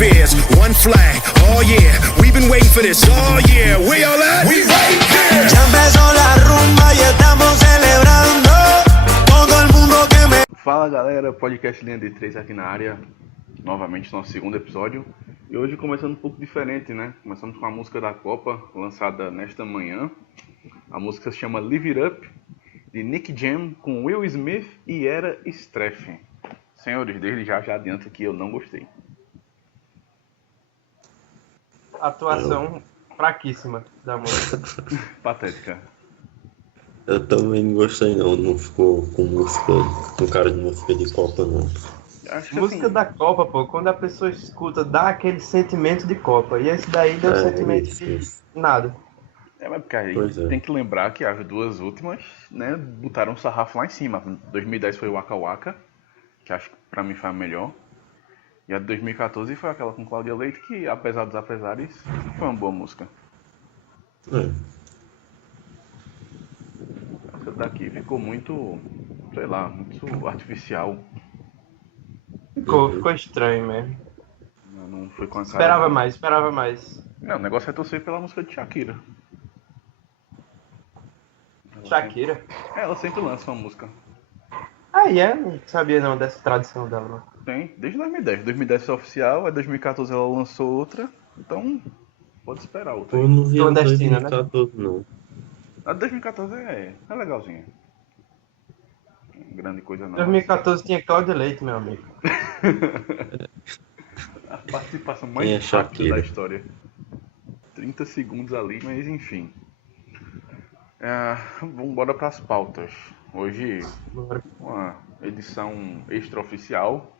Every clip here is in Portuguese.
fears. One flag, oh yeah, we've been waiting for this, oh yeah. We all at? We right here. Ya empezó la rumba y estamos celebrando. Todo el mundo que me... Fala galera, podcast Linha de 3 aqui na área. Novamente nosso segundo episódio. E hoje começando um pouco diferente, né? Começamos com a música da Copa, lançada nesta manhã. A música se chama Live It Up, de Nick Jam, com Will Smith e Era Streffen. Senhores, desde já adianto que eu não gostei. Atuação fraquíssima da música. Patética. Eu também não gostei não ficou com cara de música de Copa não. Acho que Música assim, da Copa, pô, quando a pessoa escuta, dá aquele sentimento de Copa. E esse daí deu sentimento de nada. mas porque aí Pois é. tem que lembrar que as duas últimas, né, botaram o sarrafo lá em cima. 2010 foi o Waka Waka, que acho que pra mim foi a melhor. E a de 2014 foi aquela com Cláudia Leite, que apesar dos apesares, foi uma boa música. Essa daqui ficou muito, sei lá, muito artificial. Ficou estranho mesmo. Não foi com a cara... Esperava mais. Não, o negócio é torcer pela música de Shakira. Shakira? Ela sempre lança uma música. Não sabia não dessa tradição dela, não. Tem, desde 2010. 2010 foi oficial, aí 2014 ela lançou outra, então pode esperar outra. Eu não vi a Clandestina, 2014 não. A de 2014 é legalzinha. Grande coisa não. 2014 tinha Cláudia Leite, meu amigo. A participação Quem mais é rápida Shakira? da história. 30 segundos ali, mas enfim. Vamos embora para as pautas. Hoje, uma edição extraoficial,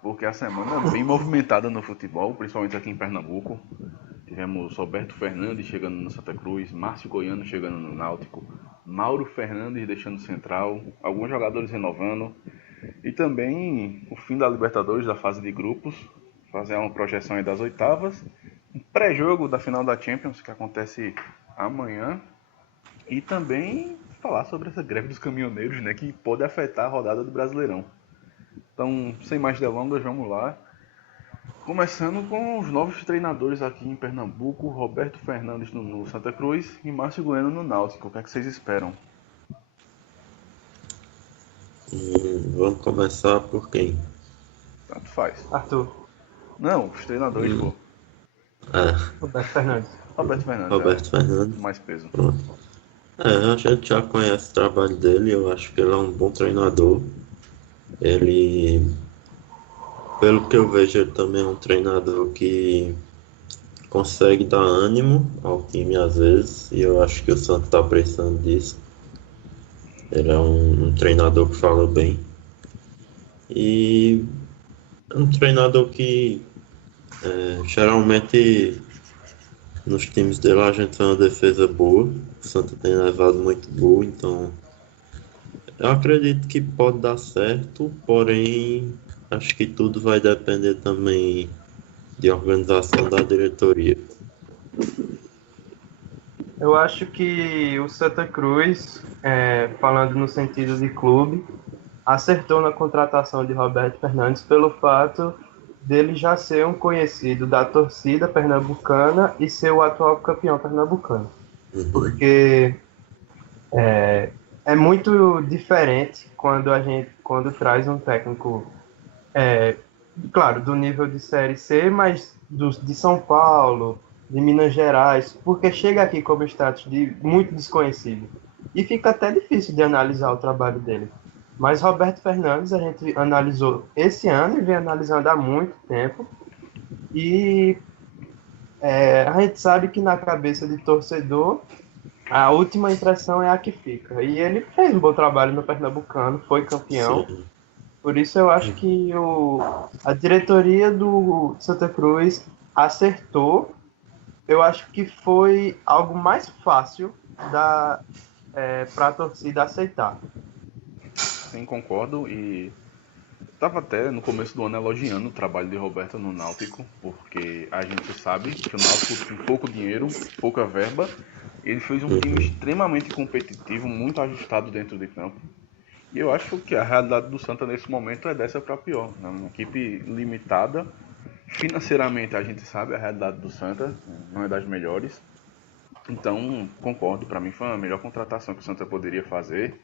porque a semana é bem movimentada no futebol, principalmente aqui em Pernambuco. Tivemos Roberto Fernandes chegando no Santa Cruz, Márcio Goiano chegando no Náutico, Mauro Fernandes deixando o Central, alguns jogadores renovando, e também o fim da Libertadores, da fase de grupos, fazer uma projeção aí das oitavas, um pré-jogo da final da Champions, que acontece amanhã, e também falar sobre essa greve dos caminhoneiros, né, que pode afetar a rodada do Brasileirão. Então, sem mais delongas, vamos lá. Começando com os novos treinadores aqui em Pernambuco, Roberto Fernandes no Santa Cruz e Márcio Goiano no Náutico. O que é que vocês esperam? Vamos começar por quem? Tanto faz. Arthur. Não, os treinadores, pô. Roberto Fernandes. Roberto Fernandes. Roberto Fernandes. Mais peso. Pronto. A gente já conhece o trabalho dele, eu acho que ele é um bom treinador. Ele, pelo que eu vejo, ele também é um treinador que consegue dar ânimo ao time às vezes, e eu acho que o Santos está precisando disso. Ele é um treinador que fala bem. E é um treinador que geralmente nos times dele a gente tem uma defesa boa. O Santa tem levado muito gol, então eu acredito que pode dar certo, porém acho que tudo vai depender também de organização da diretoria. Eu acho que o Santa Cruz, falando no sentido de clube, acertou na contratação de Roberto Fernandes pelo fato dele já ser um conhecido da torcida pernambucana e ser o atual campeão pernambucano. Porque é muito diferente quando traz um técnico, claro, do nível de Série C, mas de São Paulo, de Minas Gerais, porque chega aqui como status de muito desconhecido. E fica até difícil de analisar o trabalho dele. Mas Roberto Fernandes a gente analisou esse ano e vem analisando há muito tempo. E a gente sabe que na cabeça de torcedor, a última impressão é a que fica. E ele fez um bom trabalho no Pernambucano, foi campeão. Sim. Por isso eu acho que a diretoria do Santa Cruz acertou. Eu acho que foi algo mais fácil para a torcida aceitar. Sim, concordo. E estava até no começo do ano elogiando o trabalho de Roberto no Náutico, porque a gente sabe que o Náutico tem pouco dinheiro, pouca verba. Ele fez um time extremamente competitivo, muito ajustado dentro de campo. E eu acho que a realidade do Santa nesse momento é dessa para pior, né? Uma equipe limitada, Financeiramente, a gente sabe a realidade do Santa, não é das melhores. Então, concordo, para mim foi a melhor contratação que o Santa poderia fazer.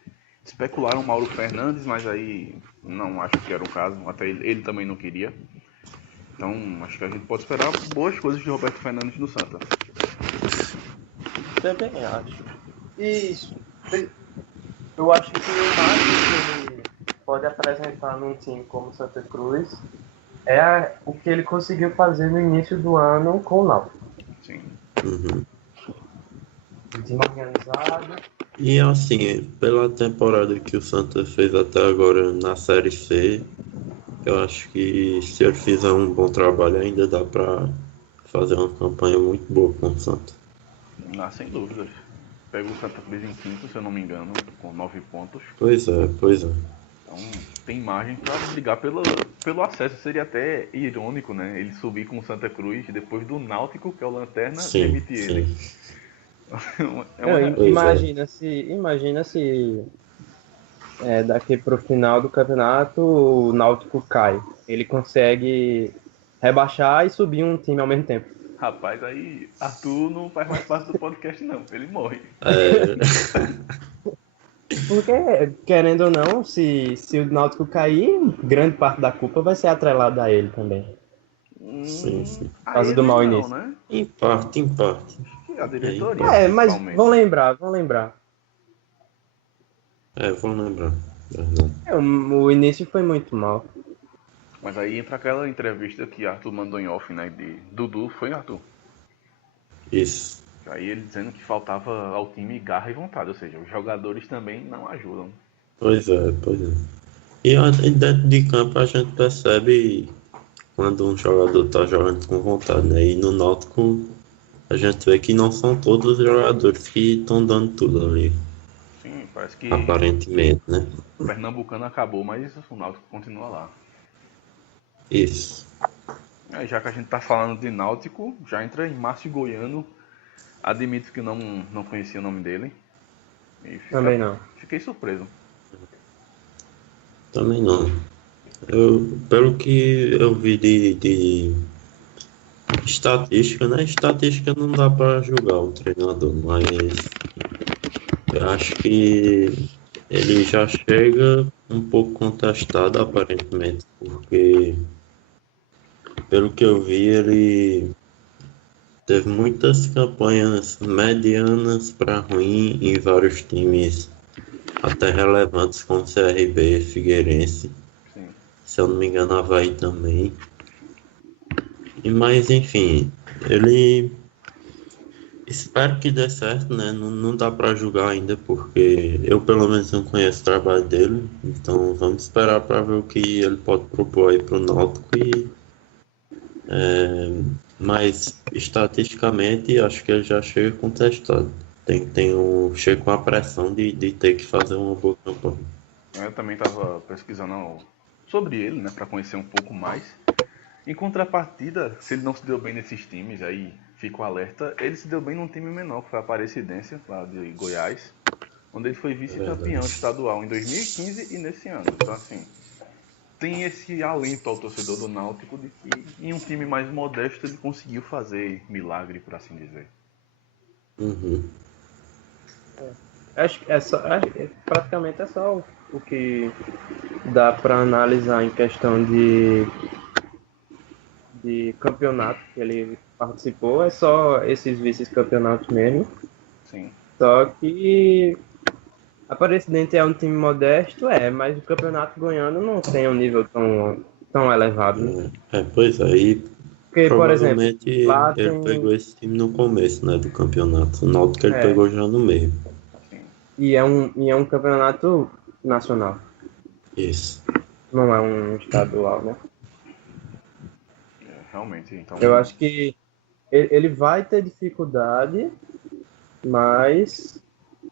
Especularam o Mauro Fernandes, mas aí não acho que era o caso, até ele também não queria. Então, acho que a gente pode esperar boas coisas de Roberto Fernandes no Santa. Também acho. Isso. Eu acho que o máximo que ele pode apresentar num time como Santa Cruz é o que ele conseguiu fazer no início do ano com o Náutico. Sim. Uhum. Time organizado. E assim, pela temporada que o Santa fez até agora na Série C, eu acho que se ele fizer um bom trabalho ainda dá pra fazer uma campanha muito boa com o Santa. Sem dúvidas. Pega o Santa Cruz em quinto, se eu não me engano, com 9 pontos. Pois é. Então tem margem para brigar pelo acesso. Seria até irônico, né? Ele subir com o Santa Cruz depois do Náutico, que é o Lanterna, e demitir ele. Imagina se daqui pro final do campeonato o Náutico cai. Ele consegue rebaixar e subir um time ao mesmo tempo. Rapaz, aí Arthur não faz mais parte do podcast não, ele morre. Porque, querendo ou não, se o Náutico cair, grande parte da culpa vai ser atrelada a ele também. Sim. Por causa do mau início. Né? Em parte. A diretoria. Mas vão lembrar. Vou lembrar. Verdade. O início foi muito mal. Mas aí entra aquela entrevista que Arthur mandou em off, né? De Dudu, foi Arthur? Isso. Aí ele dizendo que faltava ao time garra e vontade, ou seja, os jogadores também não ajudam. Pois é. E dentro de campo a gente percebe quando um jogador tá jogando com vontade, né? E no Náutico a gente vê que não são todos os jogadores que estão dando tudo ali. Sim, parece que aparentemente, né? o Pernambucano acabou, mas o Náutico continua lá. Isso. Aí, já que a gente tá falando de Náutico, já entra em Márcio Goiano. Admito que não conhecia o nome dele. Também não. Fiquei surpreso. Também não. Pelo que eu vi de estatística, né? Estatística não dá para julgar o treinador, mas eu acho que ele já chega um pouco contestado aparentemente, porque pelo que eu vi ele teve muitas campanhas medianas para ruim em vários times até relevantes como CRB, Figueirense. Sim. Se eu não me engano, Avaí também. Mas enfim, ele espero que dê certo, né? Não dá para julgar ainda, porque eu pelo menos não conheço o trabalho dele. Então vamos esperar para ver o que ele pode propor aí pro Náutico. Mas estatisticamente acho que ele já chega contestado. Chega com a pressão de ter que fazer uma boa campanha. Eu também estava pesquisando sobre ele, né, para conhecer um pouco mais. Em contrapartida, se ele não se deu bem nesses times, aí fico alerta, ele se deu bem num time menor, que foi a Aparecidense, lá de Goiás, onde ele foi vice-campeão estadual em 2015 e nesse ano. Então, assim, tem esse alento ao torcedor do Náutico de que em um time mais modesto ele conseguiu fazer milagre, por assim dizer. Uhum. Acho que praticamente é só o que dá para analisar em questão de campeonato que ele participou, é só esses vice-campeonatos mesmo. Sim. Só que a Aparecidense é um time modesto, mas o campeonato goiano não tem um nível tão elevado. Né? Pois é, e porque, por exemplo, provavelmente lá ele pegou esse time no começo, né, do campeonato. O Náutico ele pegou já no meio. E é um campeonato nacional. Isso. Não é um estadual, né? Realmente, então... Eu acho que ele vai ter dificuldade, mas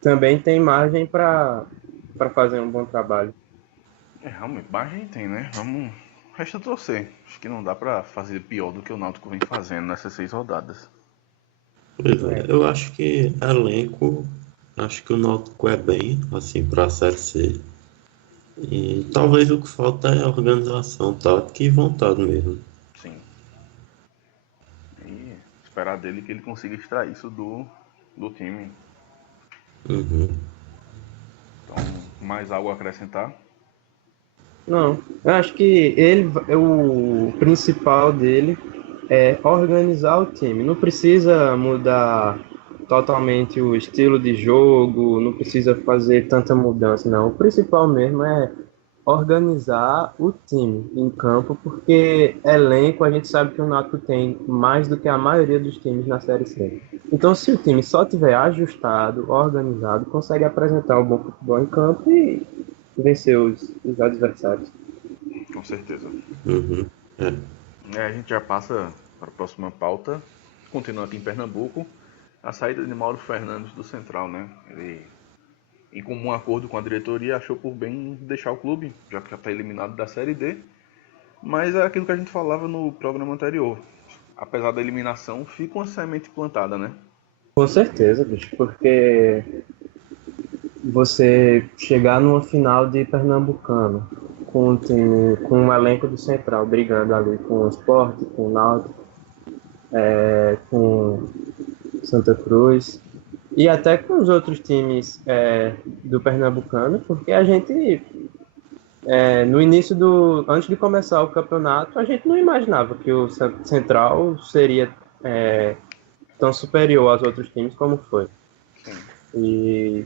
também tem margem para fazer um bom trabalho. Realmente, margem tem, né? Resta torcer. Acho que não dá pra fazer pior do que o Náutico vem fazendo nessas 6 rodadas. Pois é, eu acho que elenco, acho que o Náutico é bem, assim, pra Série C. E talvez o que falta é organização, tática e vontade mesmo. Sim. esperar dele que ele consiga extrair isso do time. Uhum. Então, mais algo a acrescentar? Não, eu acho que o principal dele é organizar o time. Não precisa mudar totalmente o estilo de jogo, não precisa fazer tanta mudança, não. O principal mesmo é organizar o time em campo, porque elenco a gente sabe que o Náutico tem mais do que a maioria dos times na Série C. Então, se o time só tiver ajustado, organizado, consegue apresentar um bom futebol em campo e vencer os adversários. Com certeza. Uhum. A gente já passa para a próxima pauta, continuando aqui em Pernambuco, a saída de Mauro Fernandes do Central, né? Ele, em comum acordo com a diretoria, achou por bem deixar o clube, já que já está eliminado da Série D, mas é aquilo que a gente falava no programa anterior. Apesar da eliminação, fica uma semente plantada, né? Com certeza, bicho, porque você chegar numa final de Pernambucano com um time, com um elenco do Central brigando ali com o Sport, com o Náutico, com Santa Cruz e até com os outros times do Pernambucano, porque a gente no início antes de começar o campeonato, a gente não imaginava que o Central seria tão superior aos outros times como foi. E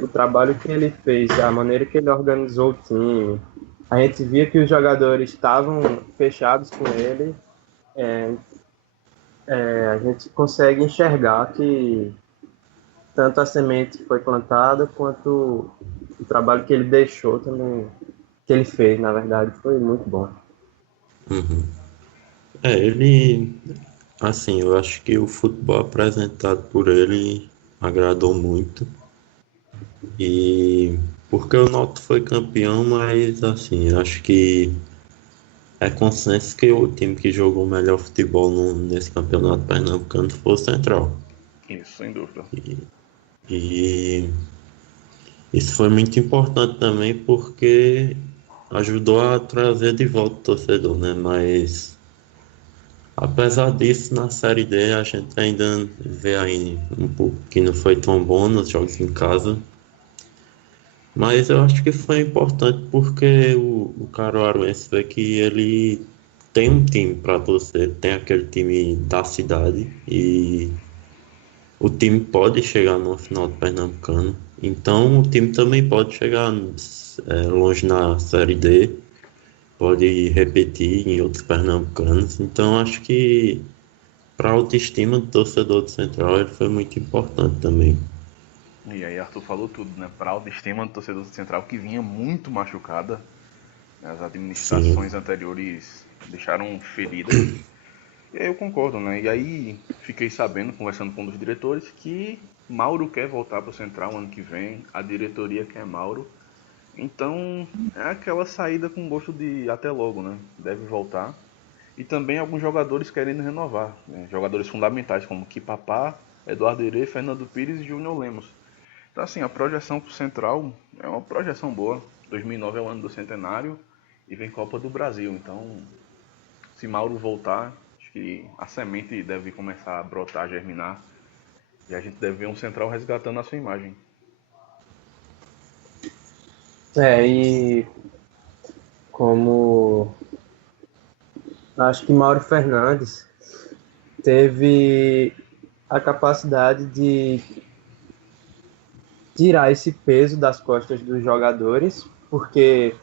o trabalho que ele fez, a maneira que ele organizou o time, a gente via que os jogadores estavam fechados com ele, a gente consegue enxergar que tanto a semente foi plantada quanto o trabalho que ele deixou também, que ele fez, na verdade, foi muito bom. Uhum. Ele, assim, eu acho que o futebol apresentado por ele agradou muito. E porque o Náutico foi campeão, mas assim, eu acho que é consenso que o time que jogou o melhor futebol nesse campeonato pernambucano foi o Central. Isso, sem dúvida. E isso foi muito importante também porque ajudou a trazer de volta o torcedor, né? Mas apesar disso, na Série D a gente ainda vê aí um pouco que não foi tão bom nos jogos em casa. Mas eu acho que foi importante porque o Caruaruense vê que ele tem um time para torcer, tem aquele time da cidade e o time pode chegar no final do Pernambucano. Então o time também pode chegar longe na Série D, pode repetir em outros pernambucanos. Então acho que para a autoestima do torcedor do Central ele foi muito importante também. E aí Arthur falou tudo, né? Para a autoestima do torcedor do Central, que vinha muito machucada. As administrações anteriores deixaram feridas. E aí eu concordo, né? E aí fiquei sabendo, conversando com um dos diretores, que Mauro quer voltar para o Central ano que vem. A diretoria quer Mauro. Então é aquela saída com gosto de até logo, né? Deve voltar. E também alguns jogadores querendo renovar, né? Jogadores fundamentais como Kipapá, Eduardo Herê, Fernando Pires e Júnior Lemos. Então, assim, a projeção para o Central é uma projeção boa. 2009 é o ano do centenário e vem Copa do Brasil. Então, se Mauro voltar, acho que a semente deve começar a brotar, a germinar. E a gente deve ver um Central resgatando a sua imagem. E como acho que Mauro Fernandes teve a capacidade de tirar esse peso das costas dos jogadores, porque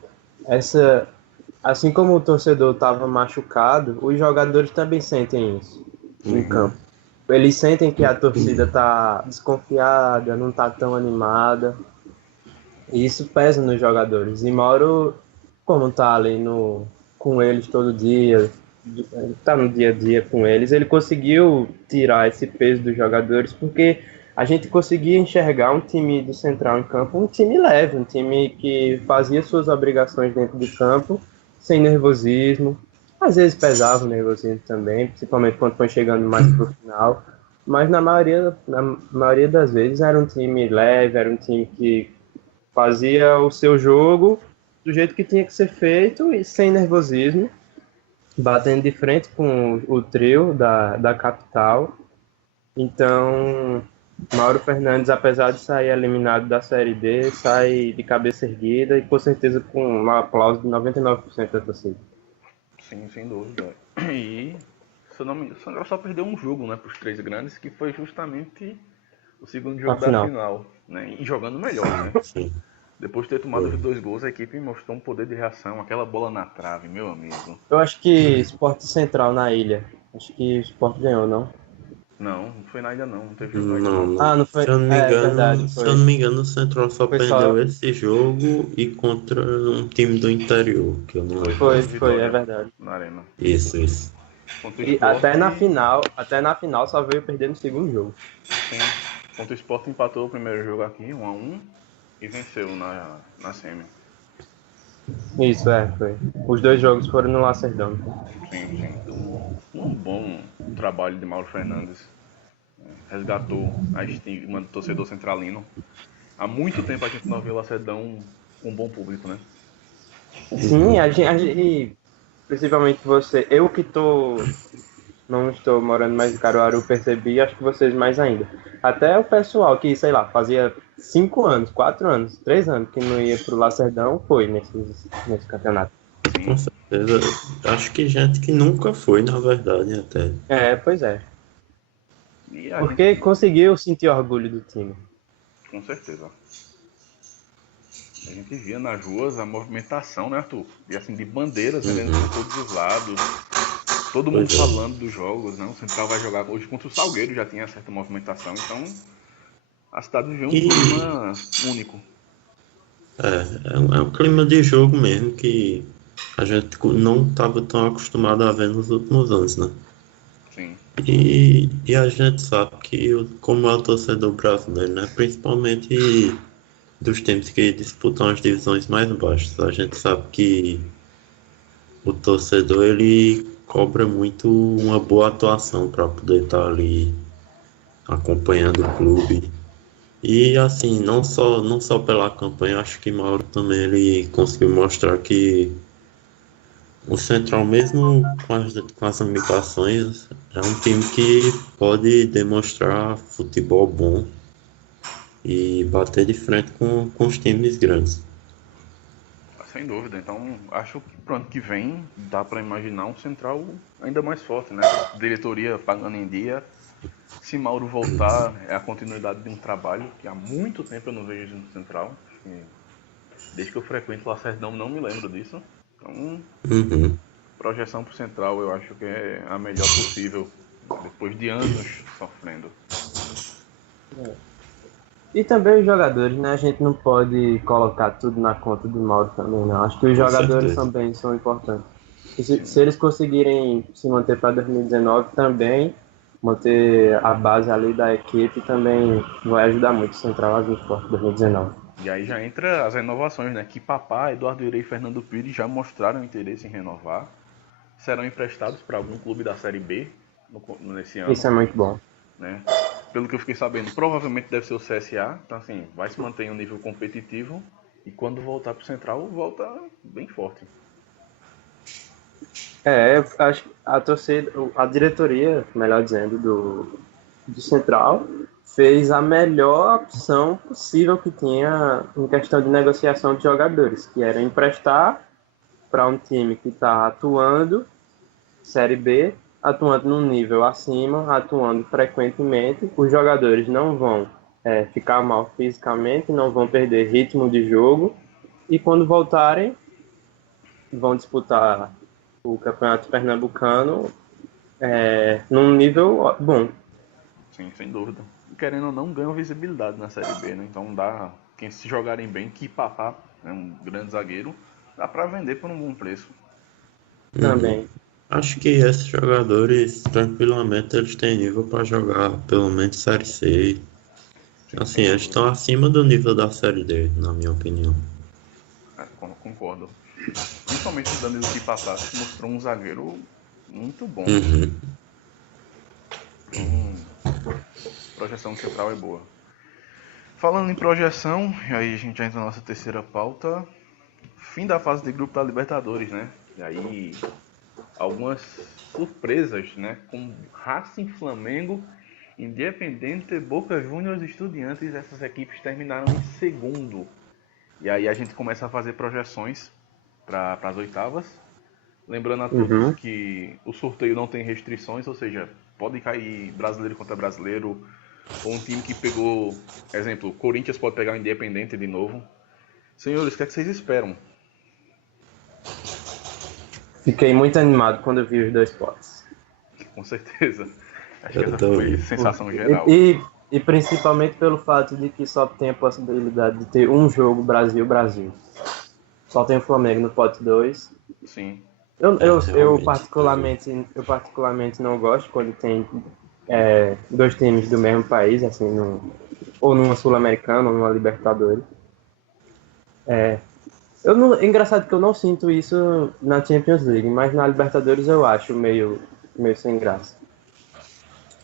assim como o torcedor estava machucado, os jogadores também sentem isso em campo. Eles sentem que a torcida está desconfiada, não está tão animada, e isso pesa nos jogadores. E Mauro, como está ali com eles todo dia, está no dia a dia com eles, ele conseguiu tirar esse peso dos jogadores, porque a gente conseguia enxergar um time do Central em campo, um time leve, um time que fazia suas obrigações dentro do campo, sem nervosismo. Às vezes pesava o nervosismo também, principalmente quando foi chegando mais pro final. Mas na maioria das vezes era um time leve, era um time que fazia o seu jogo do jeito que tinha que ser feito e sem nervosismo. batendo de frente com o trio da capital. Então, Mauro Fernandes, apesar de sair eliminado da Série B, sai de cabeça erguida e com certeza com um aplauso de 99% da torcida. Sim, sem dúvida. E se eu não me engano, o Sangral só perdeu um jogo, né, para os três grandes, que foi justamente o segundo jogo da final, né, e jogando melhor, né? Sim. Depois de ter tomado os 2 gols, a equipe mostrou um poder de reação, aquela bola na trave, meu amigo. Eu acho que Sport Central na ilha. Acho que o Sport ganhou, não? Não foi nada não teve jogo ainda Não, não. não. Ah, não foi. Se eu não me engano, verdade, se foi. eu não me engano, o Central só Foi perdeu só- esse jogo e contra um time do interior, que eu não lembro. Foi, Vitória é verdade. na arena. Isso. Contra o E Sport, até na final só veio perder no segundo jogo. sim, contra o Sport empatou o primeiro jogo aqui, 1-1, e venceu na semi. Isso, foi. Os 2 jogos foram no Lacerdão. Sim. Um bom trabalho de Mauro Fernandes. Resgatou a estigma do torcedor centralino. Há muito tempo a gente não vê o Lacerdão com um bom público, né? Sim, a gente, principalmente você, eu que não estou morando mais em Caruaru, percebi, acho que vocês mais ainda. Até o pessoal que, sei lá, fazia 5 anos, 4 anos, 3 anos que não ia pro Lacerdão, foi nesse campeonato. Com certeza. Acho que gente que nunca foi, na verdade, até. Pois é. E a Porque conseguiu sentir orgulho do time. com certeza. A gente via nas ruas a movimentação, né, Arthur? E assim, de bandeiras vendendo por todos os lados. Todo mundo Pois é. falando dos jogos, né? O Central vai jogar hoje contra o Salgueiro, já tinha certa movimentação. Então, a cidade viveu um clima único. É um clima de jogo mesmo que a gente não estava tão acostumado a ver nos últimos anos, né? Sim, E a gente sabe que, como é o torcedor brasileiro, né? Principalmente dos times que disputam as divisões mais baixas, a gente sabe que o torcedor ele cobra muito uma boa atuação para poder estar ali acompanhando o clube. E assim, não só pela campanha, acho que Mauro também ele conseguiu mostrar que o Central, mesmo com as limitações, é um time que pode demonstrar futebol bom e bater de frente com os times grandes. sem dúvida. Então, acho que pro ano que vem dá para imaginar um Central ainda mais forte, né? Diretoria pagando em dia. Se Mauro voltar, é a continuidade de um trabalho que há muito tempo eu não vejo no Central. Acho que desde que eu frequento o Lacerdão não me lembro disso. Então, Uhum. projeção pro Central eu acho que é a melhor possível, depois de anos sofrendo. E também os jogadores, né? A gente não pode colocar tudo na conta do Mauro também, não. Acho que os Com jogadores certeza. também são importantes. E se eles conseguirem se manter para 2019 também, manter a base ali da equipe também vai ajudar muito o Central a vir forte 2019. E aí já entra as renovações, né? Que Papá, Eduardo Irei e Fernando Pires já mostraram interesse em renovar. Serão emprestados para algum clube da Série B nesse ano. Isso é muito bom. Né? Pelo que eu fiquei sabendo, provavelmente deve ser o CSA. Então, assim, vai se manter em um nível competitivo. E quando voltar pro Central, volta bem forte. Eu acho que a torcida, a diretoria, melhor dizendo, do Central, fez a melhor opção possível que tinha em questão de negociação de jogadores, que era emprestar para um time que está atuando, Série B, atuando num nível acima, atuando frequentemente. Os jogadores não vão ficar mal fisicamente, não vão perder ritmo de jogo, e quando voltarem, vão disputar o Campeonato Pernambucano num nível bom. Sim, sem dúvida. E querendo ou não, ganham visibilidade na Série B, né? Então dá, quem se jogarem bem, que Papá é um grande zagueiro, dá pra vender por um bom preço. Também. Acho que esses jogadores, tranquilamente, eles têm nível para jogar pelo menos Série C. Assim, eles estão acima do nível da Série D, na minha opinião. Concordo. Principalmente o Danilo que Papá que mostrou um zagueiro muito bom. Uhum. Projeção central é boa. Falando em projeção, e aí a gente já entra na nossa terceira pauta. Fim da fase de grupo da Libertadores, né? E aí algumas surpresas, né? Com Racing, Flamengo, Independiente, Boca Juniors e Estudiantes. Essas equipes terminaram em segundo. E aí a gente começa a fazer projeções para as oitavas. Lembrando a todos que o sorteio não tem restrições, ou seja, pode cair brasileiro contra brasileiro, ou um time que pegou, exemplo, Corinthians pode pegar o Independiente de novo. Senhores, o que é que vocês esperam? Fiquei muito animado quando eu vi os 2 potes. Com certeza. Acho que Eu essa também. foi sensação geral. E principalmente pelo fato de que só tem a possibilidade de ter um jogo Brasil-Brasil. Só tem o Flamengo no pote 2. Sim. Eu Realmente. particularmente não gosto quando tem 2 times do mesmo país, assim, ou numa Sul-Americana ou numa Libertadores. Engraçado que eu não sinto isso na Champions League, mas na Libertadores eu acho meio sem graça.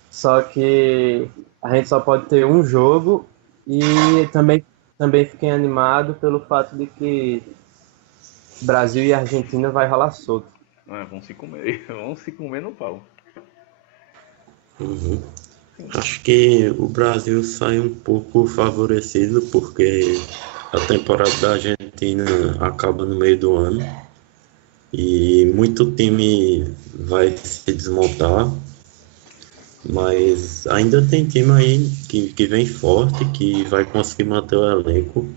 Só que a gente só pode ter um jogo e também fiquei animado pelo fato de que Brasil e Argentina vai rolar solto. Vão se comer. Vão se comer no pau. Uhum. Acho que o Brasil sai um pouco favorecido porque a temporada da Argentina acaba no meio do ano e muito time vai se desmontar, mas ainda tem time aí que vem forte, que vai conseguir manter o elenco.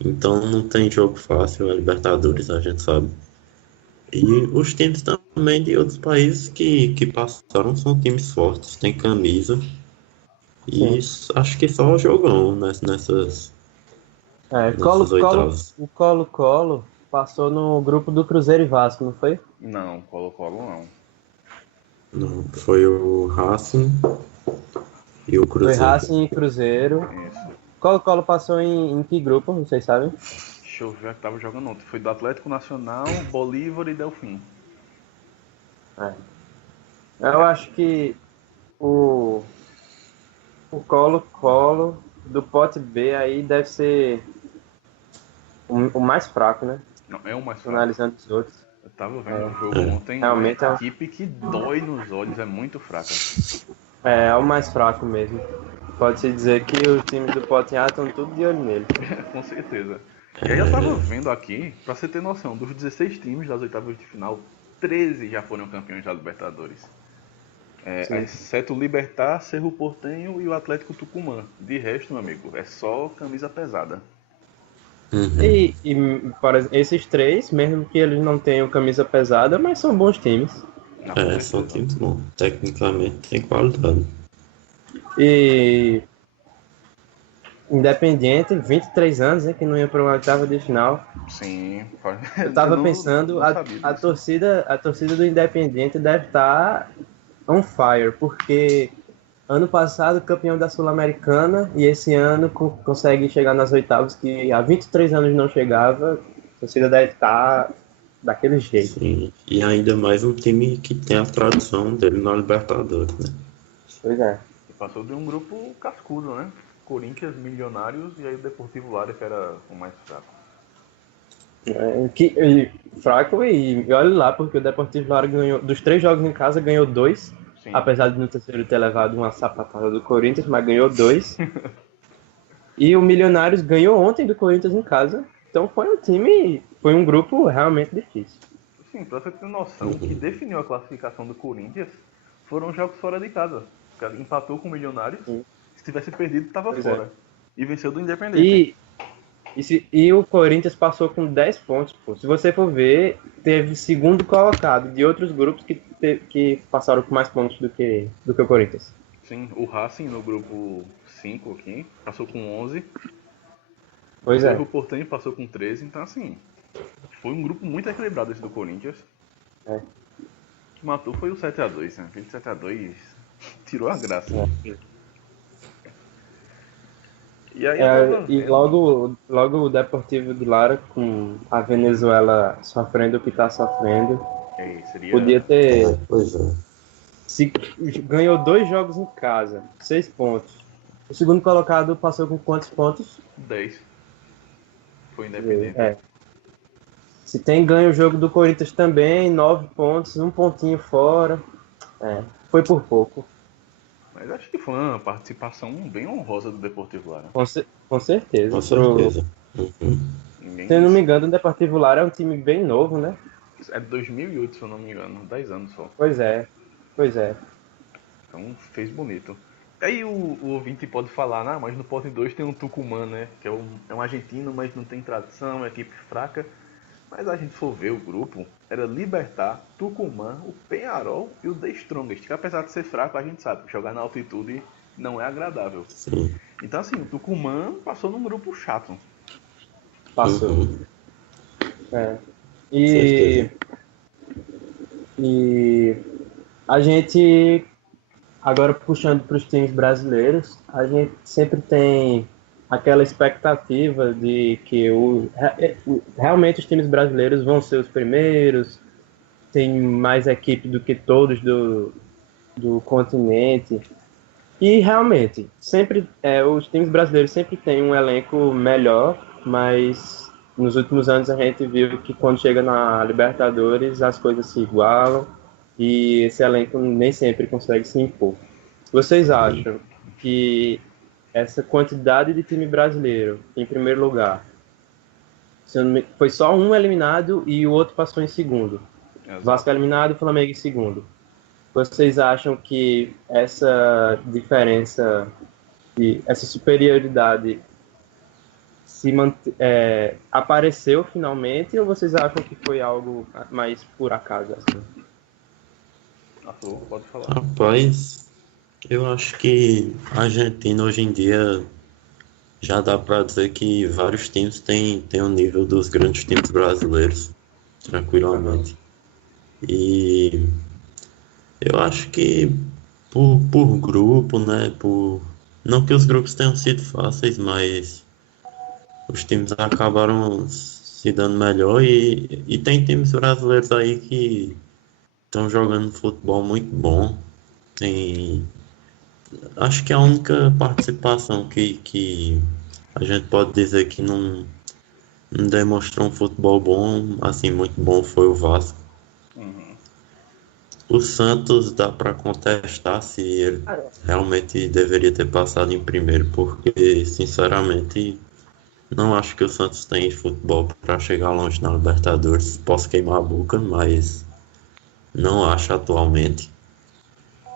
Então não tem jogo fácil, a Libertadores, a gente sabe. E os times também de outros países que passaram são times fortes, tem camisa. E acho que só jogão nessas oitavas. O Colo-Colo passou no grupo do Cruzeiro e Vasco, não foi? Não, Colo-Colo não. Não, foi o Racing e o Cruzeiro. Foi Racing e Cruzeiro. Isso. Colo-Colo passou em que grupo, vocês sabem? Deixa eu ver que tava jogando ontem. Foi do Atlético Nacional, Bolívar e Delfim. Eu acho que o Colo-Colo do pote B aí deve ser o mais fraco, né? Não, é o mais fraco. Analisando os outros. Eu tava vendo o jogo ontem. Realmente Uma equipe que dói nos olhos, é muito fraca. É o mais fraco mesmo. Pode-se dizer que os times do pote A estão tudo de olho nele. Com certeza. E aí eu tava vendo aqui, pra você ter noção, dos 16 times das oitavas de final, 13 já foram campeões da Libertadores. Exceto o Libertad, Cerro Porteño e o Atlético Tucumã. De resto, meu amigo, é só camisa pesada. Uhum. E para esses 3, mesmo que eles não tenham camisa pesada, mas são bons times. São times bons. Tecnicamente tem qualidade. E Independiente, 23 anos, né, que não ia para uma oitava de final. Sim. Eu tava pensando, a torcida do Independiente deve estar on fire, porque ano passado campeão da Sul-Americana e esse ano consegue chegar nas oitavas, que há 23 anos não chegava. A torcida deve estar daquele jeito. Sim. E ainda mais um time que tem a tradição dele na Libertadores, né? Pois é. E passou de um grupo cascudo, né? Corinthians, Milionários e aí o Deportivo Lara, que era o mais fraco. Fraco e olha lá, porque o Deportivo Lara ganhou, dos 3 jogos em casa, ganhou 2. Sim. Apesar de no terceiro ter levado uma sapatada do Corinthians, mas ganhou 2. E o Milionários ganhou ontem do Corinthians em casa. Então foi um grupo realmente difícil. Sim, pra você ter noção, o que definiu a classificação do Corinthians foram os jogos fora de casa. O cara empatou com o Milionários, se tivesse perdido, tava fora. E venceu do Independente. E o Corinthians passou com 10 pontos. Pô. Se você for ver, teve segundo colocado de outros grupos que passaram com mais pontos do que o Corinthians. Sim, o Racing no grupo 5 aqui, passou com 11. Pois é. O Porteño passou com 13, então assim, foi um grupo muito equilibrado esse do Corinthians. O que matou foi o 7x2, né? Aquele 7x2 tirou a graça. E aí logo o Deportivo de Lara, com a Venezuela sofrendo o que está sofrendo, podia ter... Pois é. Se ganhou 2 jogos em casa, 6 pontos. O segundo colocado passou com quantos pontos? 10. Foi Independente. Se tem ganho o jogo do Corinthians também, 9 pontos, um pontinho fora. Foi por pouco. Mas acho que foi uma participação bem honrosa do Deportivo Lara. Com certeza. Com certeza. Uhum. Se eu não me engano, o Deportivo Lara é um time bem novo, né? É de 2008, se eu não me engano. 10 anos só. Pois é. Então fez bonito. Aí o ouvinte pode falar, ah, mas no pote 2 tem um Tucumã, né? Que é um argentino, mas não tem tradição, é uma equipe fraca. Mas a gente for ver o grupo, era Libertad, Tucumã, o Peñarol e o The Strongest. Que apesar de ser fraco, a gente sabe que jogar na altitude não é agradável. Sim. Então assim, o Tucumã passou num grupo chato. Passou. Uhum. E a gente, agora puxando para os times brasileiros, a gente sempre tem aquela expectativa de que realmente os times brasileiros vão ser os primeiros, tem mais equipe do que todos do continente. E realmente, sempre os times brasileiros sempre têm um elenco melhor, mas nos últimos anos a gente viu que quando chega na Libertadores as coisas se igualam e esse elenco nem sempre consegue se impor. Vocês acham que essa quantidade de time brasileiro, em primeiro lugar, foi só um eliminado e o outro passou em segundo? Exato. Vasco eliminado, Flamengo em segundo. Vocês acham que essa diferença, essa superioridade apareceu finalmente, ou vocês acham que foi algo mais por acaso? Assim? Arthur, pode falar. Rapaz, eu acho que a Argentina hoje em dia já dá pra dizer que vários times têm o nível dos grandes times brasileiros, tranquilamente. E eu acho que por grupo, né? Não que os grupos tenham sido fáceis, mas os times acabaram se dando melhor e tem times brasileiros aí que estão jogando futebol muito bom. Acho que a única participação que a gente pode dizer que não demonstrou um futebol bom, assim, muito bom, foi o Vasco. Uhum. O Santos dá para contestar se ele realmente deveria ter passado em primeiro, porque, sinceramente, não acho que o Santos tem futebol para chegar longe na Libertadores. Posso queimar a boca, mas não acho atualmente.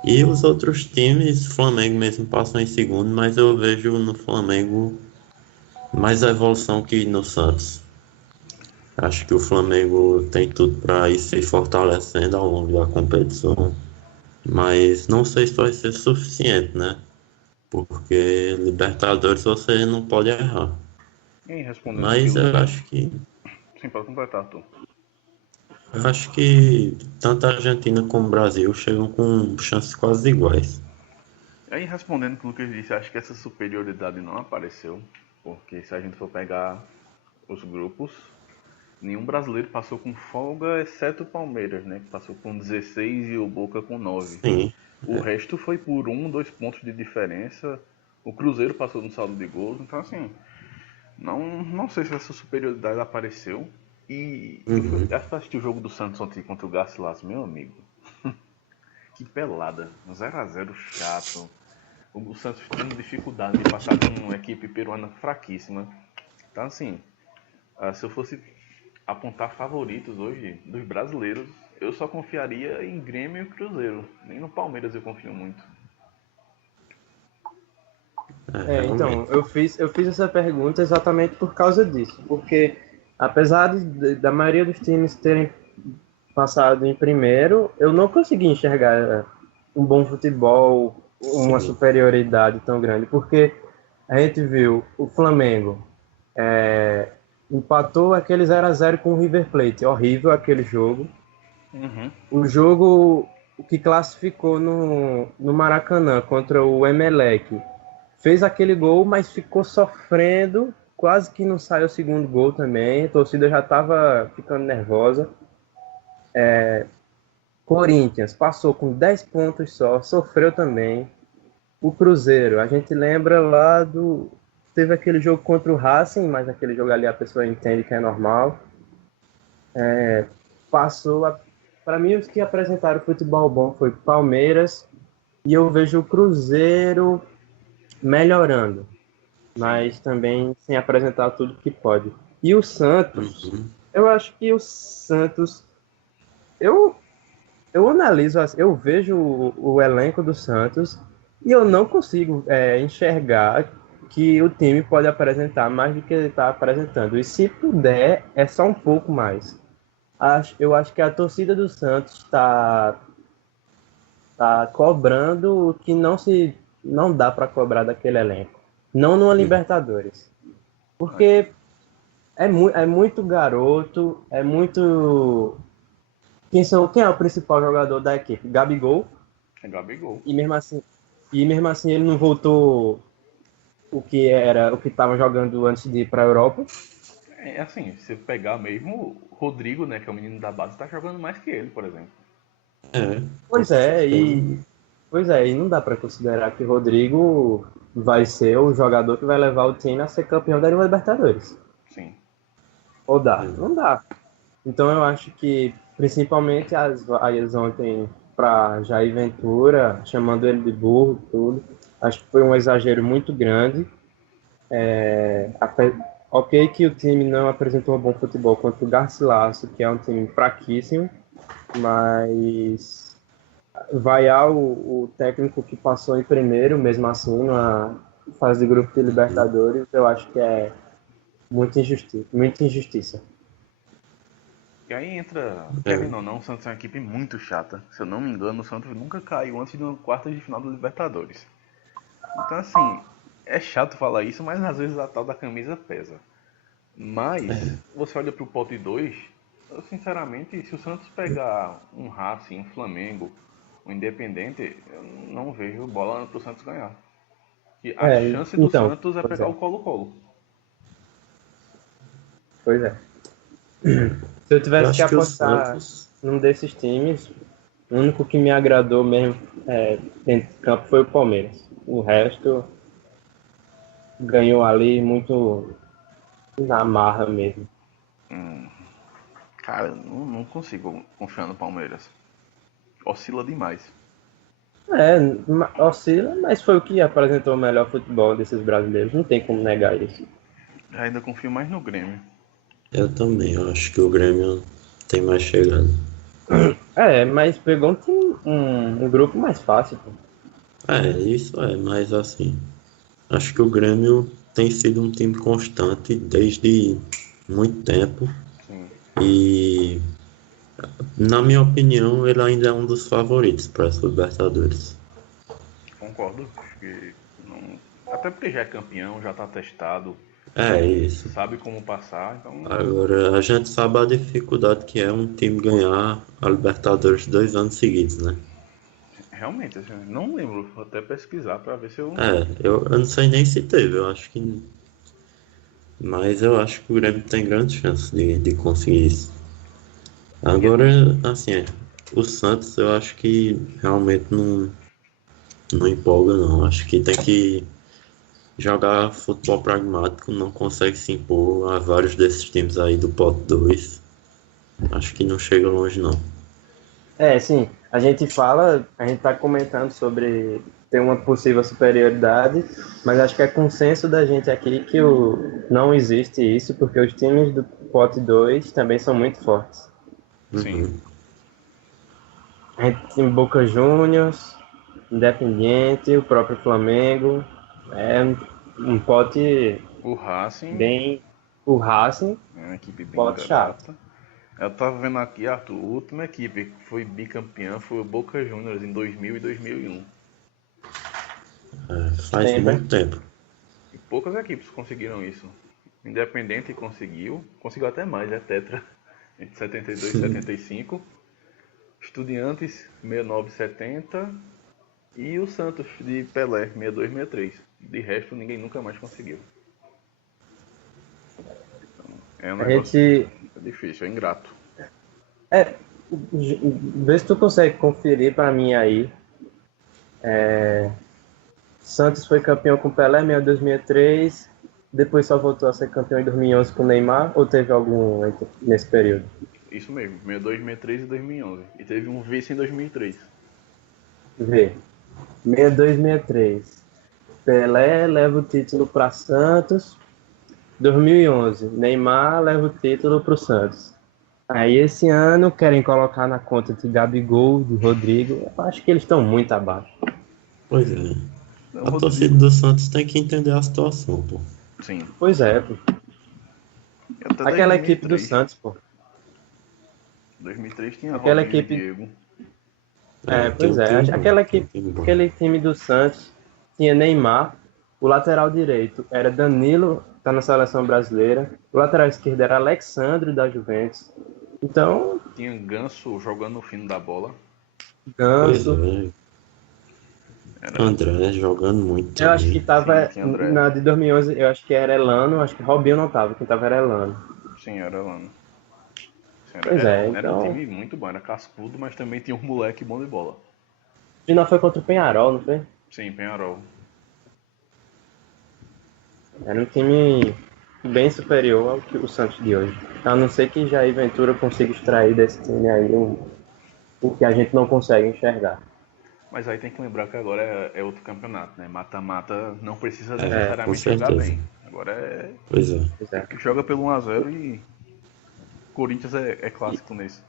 E os outros times, o Flamengo mesmo passou em segundo, mas eu vejo no Flamengo mais evolução que no Santos. Acho que o Flamengo tem tudo para ir se fortalecendo ao longo da competição, mas não sei se vai ser suficiente, né? Porque Libertadores você não pode errar. E respondendo Mas aquilo... eu acho que Sim, pode completar, Arthur. tanto a Argentina como o Brasil chegam com chances quase iguais. Aí respondendo aquilo que eu disse, acho que essa superioridade não apareceu, porque se a gente for pegar os grupos, nenhum brasileiro passou com folga, exceto o Palmeiras, né? Que passou com 16 e o Boca com 9. Sim, O resto foi por 2 pontos de diferença. O Cruzeiro passou no saldo de gols. Então, assim, não sei se essa superioridade apareceu. E eu fui assistir o jogo do Santos ontem contra o Garcilaso, meu amigo. Que pelada. 0x0 chato. O Santos tendo dificuldade de passar com uma equipe peruana fraquíssima. Então, assim, se eu fosse apontar favoritos hoje dos brasileiros, eu só confiaria em Grêmio e Cruzeiro. Nem no Palmeiras eu confio muito. Então, eu fiz essa pergunta exatamente por causa disso, porque apesar da maioria dos times terem passado em primeiro, eu não consegui enxergar um bom futebol, uma superioridade tão grande, porque a gente viu o Flamengo empatou aquele 0x0 com o River Plate, horrível aquele jogo. Uhum. O jogo que classificou no Maracanã contra o Emelec, fez aquele gol, mas ficou sofrendo, quase que não saiu o segundo gol também, a torcida já estava ficando nervosa. Corinthians passou com 10 pontos só, sofreu também. O Cruzeiro, a gente lembra lá teve aquele jogo contra o Racing, mas aquele jogo ali a pessoa entende que é normal. passou a... Para mim, os que apresentaram futebol bom foi Palmeiras, e eu vejo o Cruzeiro melhorando, mas também sem apresentar tudo que pode. E o Santos, Uhum. eu acho que o Santos, eu, eu analiso, eu vejo o elenco do Santos e eu não consigo enxergar que o time pode apresentar mais do que ele está apresentando. E se puder, é só um pouco mais. Eu acho que a torcida do Santos tá cobrando o que não dá para cobrar daquele elenco. Não numa Libertadores. Porque é muito garoto, é muito. Quem é o principal jogador da equipe? Gabigol. É Gabigol. E mesmo assim ele não voltou o que estava jogando antes de ir para a Europa. É assim, se pegar mesmo, o Rodrigo, né, que é o menino da base, tá jogando mais que ele, por exemplo. É, Pois com é, certeza. e não dá para considerar que o Rodrigo vai ser o jogador que vai levar o time a ser campeão da Libertadores. Sim. Ou dá? É. Não dá. Então eu acho que, principalmente as vaias ontem para Jair Ventura, chamando ele de burro, tudo, acho que foi um exagero muito grande. Ok que o time não apresentou um bom futebol contra o Garcilaso, que é um time fraquíssimo, mas vaiar o técnico que passou em primeiro, mesmo assim, na fase de grupo de Libertadores, eu acho que é muita injustiça. Muita injustiça. E aí entra, É. querendo ou não, o Santos é uma equipe muito chata. Se eu não me engano, o Santos nunca caiu antes de uma quarta de final do Libertadores. Então, assim, é chato falar isso, mas às vezes a tal da camisa pesa. Mas, você olha pro pote 2, eu sinceramente, se o Santos pegar um Racing, um Flamengo, um Independente, eu não vejo bola pro Santos ganhar. E a chance do Então, Santos é pois pegar é, o Colo-Colo. pois é. Se eu Eu tivesse que acho que o apostar Santos. num desses times, o único que me agradou mesmo dentro de campo foi o Palmeiras. O resto ganhou ali muito na marra mesmo. Cara, não consigo confiar no Palmeiras. Oscila demais. Oscila, mas foi o que apresentou o melhor futebol desses brasileiros. Não tem como negar isso. Ainda confio mais no Grêmio. Eu também, eu acho que o Grêmio tem mais chegada. Mas pegou um grupo mais fácil, pô. Isso é, mas assim, acho que o Grêmio tem sido um time constante desde muito tempo Sim, e, na minha opinião, ele ainda é um dos favoritos para essa Libertadores. concordo. Acho que não... Até porque já é campeão, já tá testado, É isso. sabe como passar, então Agora, a gente sabe a dificuldade que é um time ganhar a Libertadores 2 anos seguidos, né? realmente, assim, não lembro, vou até pesquisar pra ver se eu. Eu não sei nem se teve, eu acho que. Mas eu acho que o Grêmio tem grande chance de conseguir isso. Agora, assim, o Santos eu acho que realmente não empolga, não. Acho que tem que jogar futebol pragmático, não consegue se impor a vários desses times aí do pote 2. Acho que não chega longe, não. Sim, a gente tá comentando sobre ter uma possível superioridade, mas acho que é consenso da gente aqui que não existe isso, porque os times do pote 2 também são muito fortes. Sim. Uhum. A gente tem Boca Juniors, Independiente, o próprio Flamengo, é um pote O Racing bem... O Racing, é uma equipe bem pote chato. gata. Eu tava vendo aqui, Arthur, a última equipe que foi bicampeã foi o Boca Juniors em 2000 e 2001. Faz Sempre. muito tempo. E poucas equipes conseguiram isso. Independente conseguiu até mais, é tetra, entre 72 e 75. Estudiantes 69 e 70 e o Santos de Pelé 62 e 63. De resto ninguém nunca mais conseguiu. Então, é um A negócio gente... difícil, é ingrato. Vê se tu consegue conferir para mim aí. Santos foi campeão com Pelé em 2003, depois só voltou a ser campeão em 2011 com Neymar, ou teve algum nesse período? Isso mesmo, 62, 63 e 2011. E teve um vice em 2003. Vê. 62, 63. Pelé leva o título para Santos. 2011. Neymar leva o título para o Santos. Aí esse ano querem colocar na conta de Gabigol, de Rodrigo. Eu acho que eles estão muito abaixo. Pois é. Não, A Rodrigo- torcida do Santos tem que entender a situação, pô. Sim. Pois é, pô. Até Aquela 2003. equipe do Santos, pô. 2003 tinha Aquela Robinho equipe- e Diego. Pois tem um é. time bom, Aquela tem um equipe, time bom. aquele time do Santos tinha Neymar. O lateral direito era Danilo, tá na seleção brasileira. O lateral esquerdo era Alexandre, da Juventus. Então, Tinha Ganso jogando no fino da bola. Pois Ganso. é. Era- André jogando muito Eu acho que também. tava Sim, tinha André. na de 2011, eu acho que era Elano, acho que Robinho não tava, quem tava era Elano. Sim, era lá. Pois é, Era um então- time muito bom, era cascudo, mas também tinha um moleque bom de bola. A final foi contra o Penharol, não foi? Sim, Penharol. Era um time bem superior ao que o Santos de hoje. A não ser que Jair Ventura consiga extrair desse time aí o que a gente não consegue enxergar. Mas aí tem que lembrar que agora é outro campeonato, né? Mata-mata não precisa com necessariamente jogar certeza. bem. Agora é Pois é. Pois é. que joga pelo 1x0 e Corinthians é clássico nesse.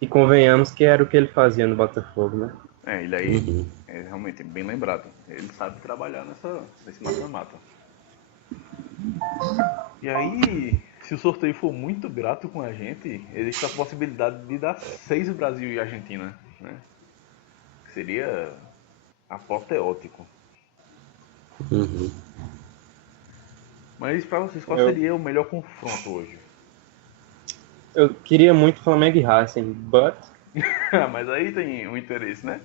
E convenhamos que era o que ele fazia no Botafogo, né? Ele aí Uhum. é realmente bem lembrado. Ele sabe trabalhar nesse mata-mata. E aí, se o sorteio for muito grato com a gente, existe a possibilidade de dar 6 Brasil e Argentina, né? Seria apoteótico. Uhum. Mas pra vocês, qual Eu- seria o melhor confronto hoje? Eu queria muito Flamengo e Racing, but Mas aí tem um interesse, né?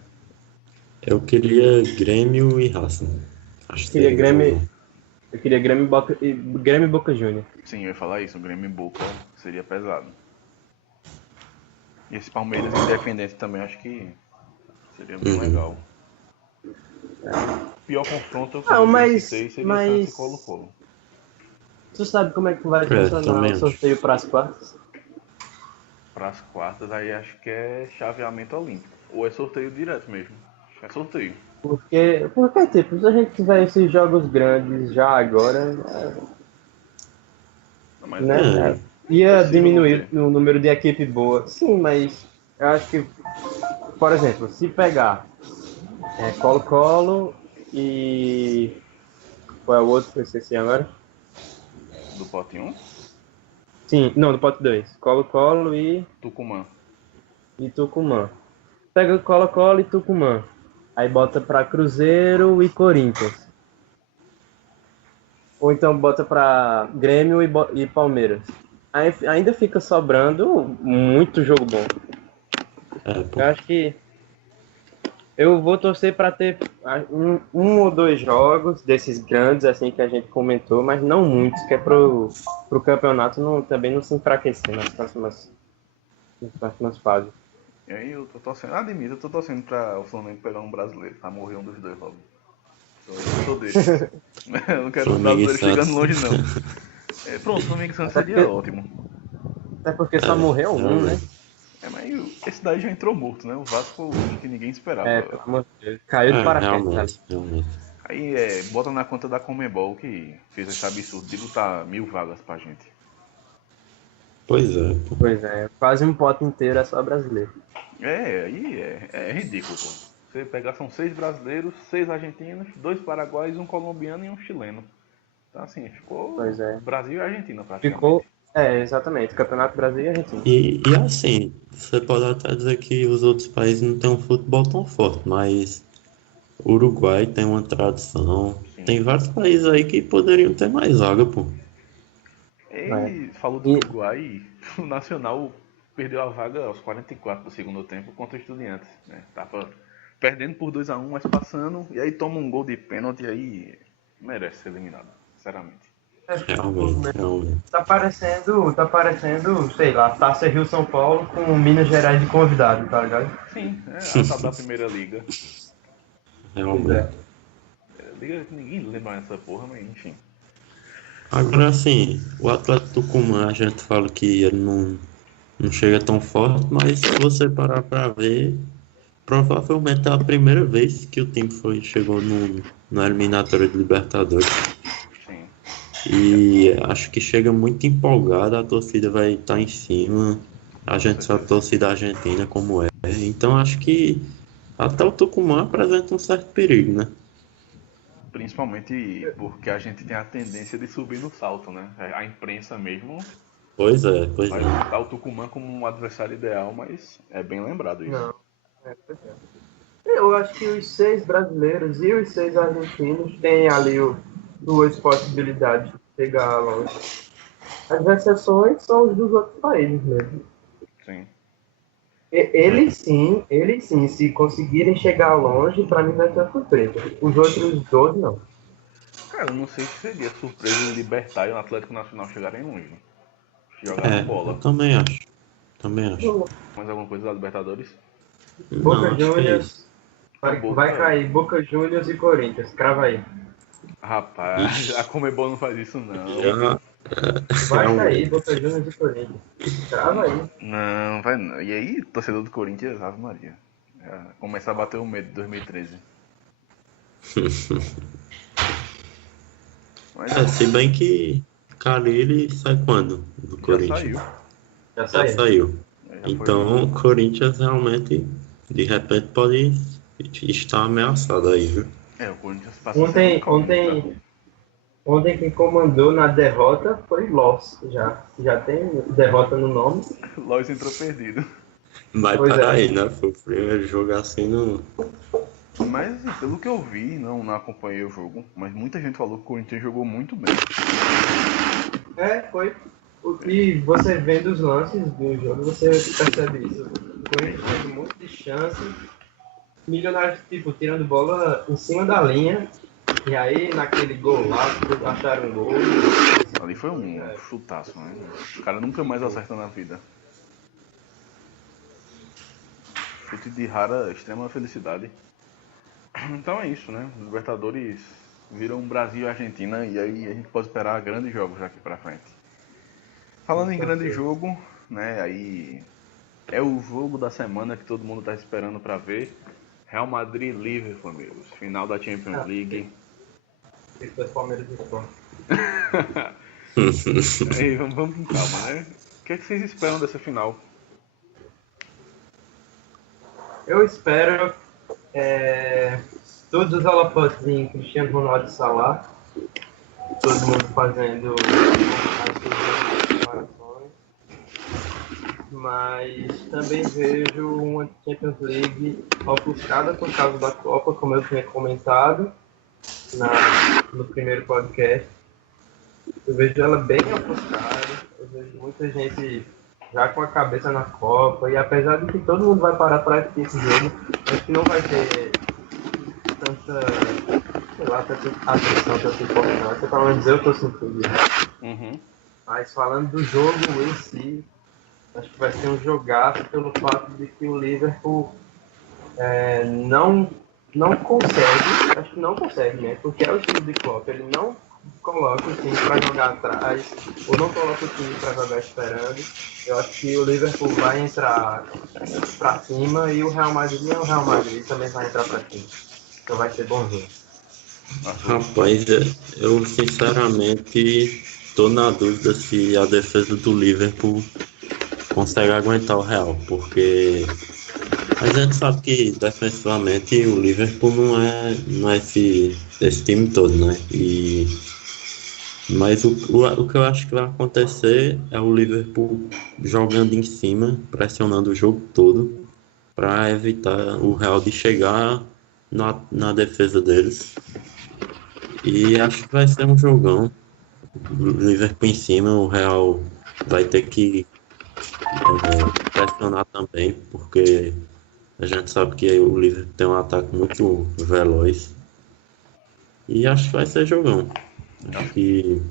Eu queria Grêmio e Racing. Acho que Queria seria um Grêmio- jogão. eu queria Grêmio e Boca Juniors. Sim, eu ia falar isso, o Grêmio e Boca seria pesado. E esse Palmeiras Independente também acho que seria bem Uhum. legal. O pior confronto Não, eu mas- citei seria mas- Santos e Colo-Colo. Tu sabe como é que vai também funcionar o acho. sorteio para as quartas? Para as quartas aí acho que é chaveamento olímpico. Ou é sorteio direto mesmo. Acho que é sorteio. Porque, tipo, se a gente tiver esses jogos grandes já agora, Não, mas né, É. ia possível diminuir não o número de equipe boa. Sim, mas eu acho que, por exemplo, se pegar Colo-Colo e... Qual é o outro que eu esqueci agora? do pote 1, Sim, não, do pote 2. Colo-Colo e Tucumã. Tucumã. Pega Colo-Colo e Tucumã. Aí bota pra Cruzeiro e Corinthians. Ou então bota pra Grêmio e Palmeiras. Aí ainda fica sobrando muito jogo bom. Pô. Eu acho que eu vou torcer pra ter um ou dois jogos desses grandes assim que a gente comentou, mas não muitos, que é pro campeonato também não se enfraquecer nas próximas fases. E aí eu tô torcendo. Admito, eu tô torcendo pra o Flamengo pegar um brasileiro, pra morrer um dos dois logo. Eu sou desse. Eu não quero o Flamengo e brasileiro chegando Santos. longe não. Pronto, Flamengo e Santos seria ótimo. Até porque só morreu um, né? Mas esse daí já entrou morto, né? O Vasco que ninguém esperava. Pelo amor de Deus. Caiu de paraquedas. Realmente, realmente. Aí bota na conta da Conmebol que fez esse absurdo de botar 1000 vagas pra gente. Pois é, pô. Pois é, quase um pote inteiro é só brasileiro. Aí é ridículo, pô. Você pegar, são 6 brasileiros, 6 argentinos, 2 paraguaios, um colombiano e um chileno. Então assim, ficou Pois é. Brasil e Argentina praticamente. Ficou. Exatamente. Campeonato Brasil e Argentina. E assim, você pode até dizer que os outros países não têm um futebol tão forte, mas o Uruguai tem uma tradição. Sim. Tem vários países aí que poderiam ter mais vaga, pô. E falou do Uruguai, e o Nacional perdeu a vaga aos 44 do segundo tempo contra o Estudiantes. Né? Tava perdendo por 2-1, mas passando, e aí toma um gol de pênalti e aí merece ser eliminado, sinceramente. Realmente. Tá parecendo, sei lá, Taça Rio São Paulo com Minas Gerais de convidado, tá ligado? Sim, a tal da primeira liga. Realmente. Liga que ninguém lembra dessa porra, mas enfim. Agora assim, o Atlético Tucumã, a gente fala que ele não não chega tão forte, mas se você parar pra ver, provavelmente é a primeira vez que o time chegou na eliminatória de Libertadores. Sim. E acho que chega muito empolgada, a torcida vai estar em cima, a gente sabe a torcida argentina como é. Então acho que até o Tucumã apresenta um certo perigo, né? Principalmente porque a gente tem a tendência de subir no salto, né? A imprensa mesmo Pois é. vai botar o Tucumã como um adversário ideal, mas é bem lembrado isso. Não. Pois é. Eu acho que os 6 brasileiros e os 6 argentinos têm ali duas possibilidades de chegar longe. As exceções são os dos outros países mesmo. Sim. Eles sim, se conseguirem chegar longe, para mim vai ser surpresa. Os outros 12 não. Cara, eu não sei se seria surpresa o Libertad e o Atlético Nacional chegarem longe. Jogaram bola. Eu também acho. Mais alguma coisa da Libertadores? Boca Não, acho que é Juniors. isso. Vai cair Boca Juniors e Corinthians. Crava aí. Rapaz, a Comebol não faz isso não. Já Vai cair Boca Juniors e Corinthians. Crava aí. Não, vai não. E aí, torcedor do Corinthians, Ave Maria. Começar a bater o medo de 2013. Mas se bem que Carille sai quando do já Corinthians? saiu. Já Já saiu. saiu. Já foi. Então o Corinthians realmente, de repente, pode estar ameaçado aí, viu? O Corinthians passou. Ontem quem comandou na derrota foi Loss. Já tem derrota no nome. Lois entrou perdido. Mas Pois é. aí, né? Foi o primeiro jogo assim no. Mas pelo que eu vi, não acompanhei o jogo, mas muita gente falou que o Corinthians jogou muito bem. Foi. E você vendo os lances do jogo, você percebe isso. O Corinthians teve um monte de chance. Milionários, tipo, tirando bola em cima da linha. E aí, naquele gol lá, acharam um gol. Ali foi um chutaço, né? O cara nunca mais acerta na vida. Chute de rara, extrema felicidade. Então é isso, né? Os Libertadores viram Brasil e Argentina e aí a gente pode esperar grandes jogos daqui pra frente. Falando em grande jogo, né? Aí é o jogo da semana que todo mundo tá esperando pra ver. Real Madrid e Liverpool, amigos. Final da Champions League. Isso é Palmeiras e Sport. Aí, vamos com calma, né? O que vocês esperam dessa final? Eu espero todos os holofotes em Cristiano Ronaldo e Salah. Todo mundo fazendo as suas comparações. Mas também vejo uma Champions League ofuscada por causa da Copa, como eu tinha comentado no primeiro podcast. Eu vejo ela bem ofuscada, eu vejo muita gente já com a cabeça na Copa, e apesar de que todo mundo vai parar para assistir esse jogo, acho que não vai ter tanta atenção, tanta importância, pelo menos eu estou sentindo isso. Uhum. Mas falando do jogo em si, acho que vai ser um jogaço pelo fato de que o Liverpool não consegue, acho que não consegue, né? Porque é o estilo de Klopp, ele não coloca o time para jogar atrás, ou não coloca o time para jogar esperando. Eu acho que o Liverpool vai entrar para cima e o Real Madrid também vai entrar para cima. Então vai ser bom jogo. Rapaz, eu sinceramente tô na dúvida se a defesa do Liverpool consegue aguentar o Real, porque a gente sabe que defensivamente o Liverpool não é esse time todo, né? Mas o que eu acho que vai acontecer é o Liverpool jogando em cima, pressionando o jogo todo, para evitar o Real de chegar na defesa deles. E acho que vai ser um jogão. O Liverpool em cima, o Real vai ter que pressionar também, porque a gente sabe que o Liverpool tem um ataque muito veloz. E acho que vai ser jogão. Acho que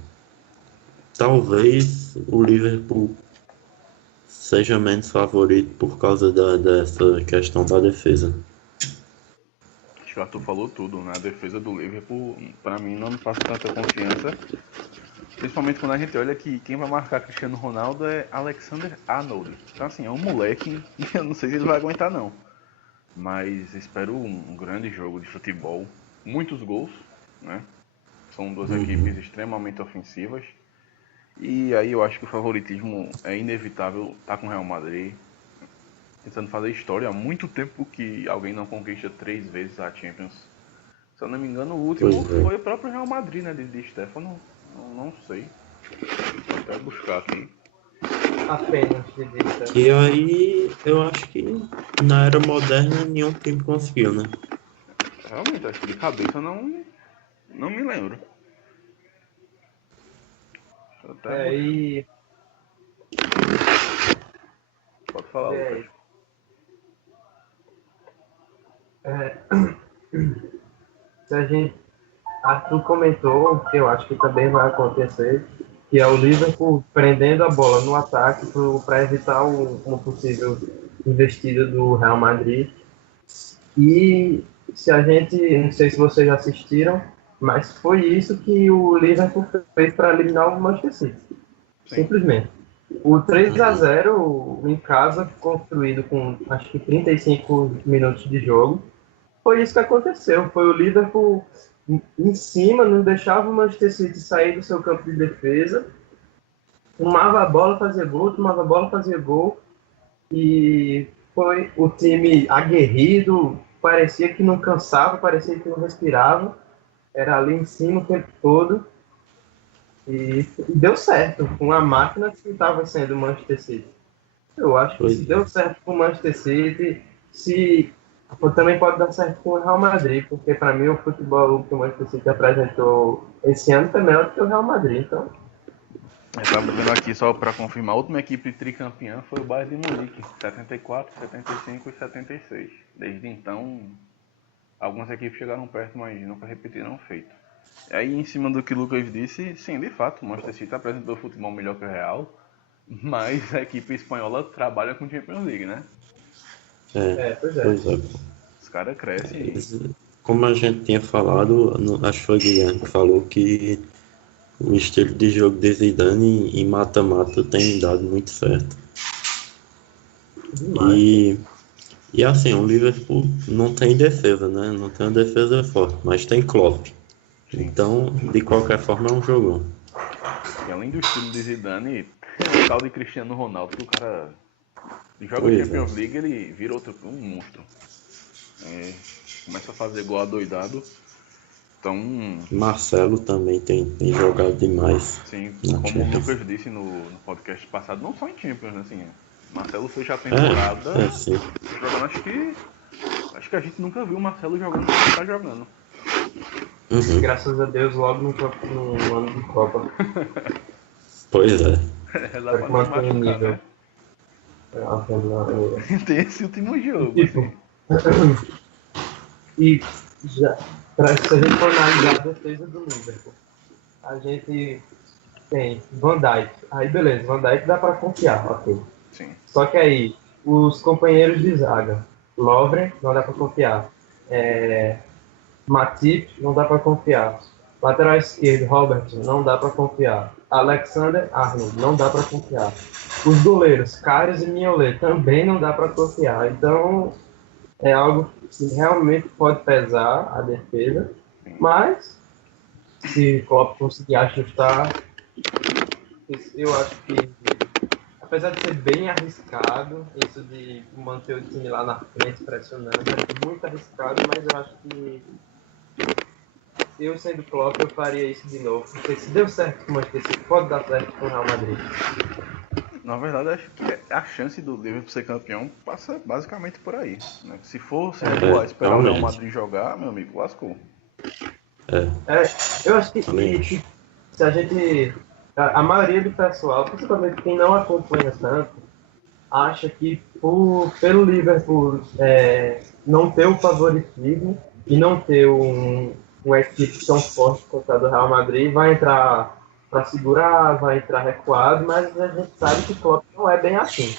talvez o Liverpool seja menos favorito por causa dessa questão da defesa. Acho que o Arthur falou tudo, né? A defesa do Liverpool, pra mim, não me passa tanta confiança. Principalmente quando a gente olha que quem vai marcar Cristiano Ronaldo é Alexander Arnold. Então assim, é um moleque e eu não sei se ele vai aguentar não. Mas espero um grande jogo de futebol. Muitos gols, né? São duas equipes extremamente ofensivas. E aí eu acho que o favoritismo é inevitável estar com o Real Madrid. Tentando fazer história há muito tempo que alguém não conquista 3 vezes a Champions. Se eu não me engano, o último foi o próprio Real Madrid, né? De Stefano. Não sei. Vou até buscar aqui. Apenas de vista. E aí, eu acho que na era moderna nenhum time conseguiu, né? Realmente, acho que de cabeça não me lembro. Até E pode falar, Lucas. Se a gente, Arthur comentou, que eu acho que também vai acontecer, que é o Liverpool prendendo a bola no ataque para evitar uma possível investida do Real Madrid. E se a gente, não sei se vocês já assistiram, mas foi isso que o Liverpool fez para eliminar o Manchester City. Simplesmente. O 3-0 em casa, construído com acho que 35 minutos de jogo, foi isso que aconteceu. Foi o Liverpool em cima, não deixava o Manchester City sair do seu campo de defesa, tomava a bola, fazia gol, tomava a bola, fazia gol, e foi o time aguerrido, parecia que não cansava, parecia que não respirava, era ali em cima o tempo todo, e deu certo com a máquina que estava sendo o Manchester City. Eu acho que se deu certo com o Manchester City, também pode dar certo com o Real Madrid, porque para mim o futebol que o Manchester City apresentou esse ano foi melhor do que o Real Madrid. Então, Eu estava vendo aqui só para confirmar, a última equipe tricampeã foi o Bayern de Munique, 74, 75 e 76. Desde então, algumas equipes chegaram perto, mas nunca repetiram o feito. E aí, em cima do que o Lucas disse, sim, de fato, o Manchester City apresentou futebol melhor que o Real, mas a equipe espanhola trabalha com Champions League, né? pois é. Os caras crescem. Como a gente tinha falado, acho que foi o Guilherme que falou que o estilo de jogo de Zidane em mata-mata tem dado muito certo. E assim, o Liverpool não tem defesa, né? Não tem uma defesa forte, mas tem Klopp. Então, de qualquer forma, é um jogão. E além do estilo de Zidane, tem o tal de Cristiano Ronaldo, que o cara joga Champions League, ele vira um monstro. Começa a fazer gol adoidado. Então, Marcelo também tem jogado demais. sim, como o Lucas disse no podcast passado, não só em Champions, né? Assim, Marcelo fecha a temporada jogando, acho que a gente nunca viu o Marcelo jogando como ele tá jogando. Graças a Deus, logo no ano de Copa. Pois é. Dá pra machucar, né? Tem esse último jogo. E já, se a gente for analisar a defesa do Liverpool, a gente tem Van Dijk. Aí beleza, Van Dijk dá pra confiar, ok. Sim. Só que aí, os companheiros de zaga, Lovren, não dá pra confiar. Matip, não dá pra confiar. Lateral esquerdo, Robertson, não dá pra confiar. Alexander Arnold, não dá pra confiar. Os goleiros, Karius e Mignolet, também não dá pra confiar. Então, é algo que realmente pode pesar a defesa, mas se Klopp conseguir ajustar, eu acho que, apesar de ser bem arriscado, isso de manter o time lá na frente pressionando, é muito arriscado, mas eu acho que eu sendo Klopp, eu faria isso de novo, porque se deu certo com o Manchester City, pode dar certo com o Real Madrid. Na verdade, acho que a chance do Liverpool ser campeão passa basicamente por aí, né? Se for se recuar, esperar o Real Madrid jogar, meu amigo, lascou. Eu acho que se a gente... A maioria do pessoal, principalmente quem não acompanha tanto, acha que pelo Liverpool não ter o favoritismo e não ter uma equipe tão forte quanto a do Real Madrid, vai entrar para segurar, vai entrar recuado, mas a gente sabe que o Klopp não é bem assim.